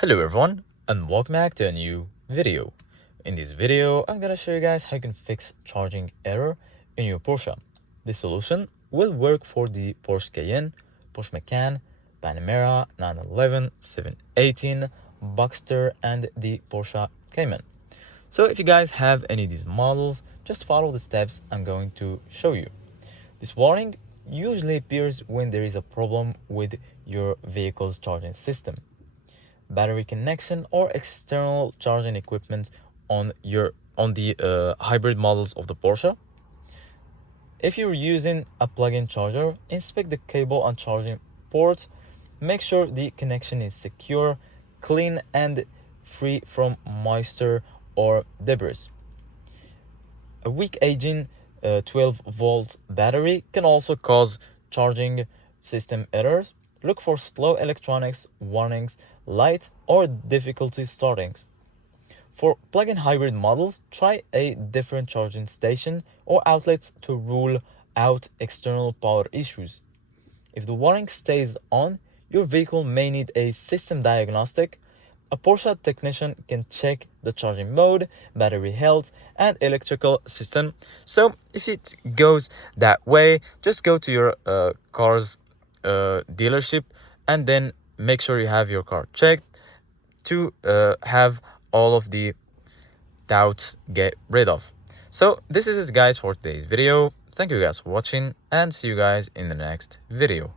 Hello everyone and welcome back to a new video. In this video, I'm gonna show you guys how you can fix charging error in your Porsche. This solution will work for the Porsche Cayenne, Porsche Macan, Panamera, 911, 718, Boxster and the Porsche Cayman. So if you guys have any of these models, just follow the steps I'm going to show you. This warning usually appears when there is a problem with your vehicle's charging system, battery connection or external charging equipment on the hybrid models of the Porsche. If you're using a plug-in charger, inspect the cable and charging port. Make sure the connection is secure, clean and free from moisture or debris. A weak aging 12-volt battery can also cause charging system errors. Look for slow electronics warnings, light, or difficulty starting. For plug-in hybrid models, try a different charging station or outlets to rule out external power issues. If the warning stays on, your vehicle may need a system diagnostic. A Porsche technician can check the charging mode, battery health, and electrical system. So if it goes that way, just go to your car's dealership and then make sure you have your car checked to have all of the doubts get rid of. So this is it guys for today's video. Thank you guys for watching and see you guys in the next video.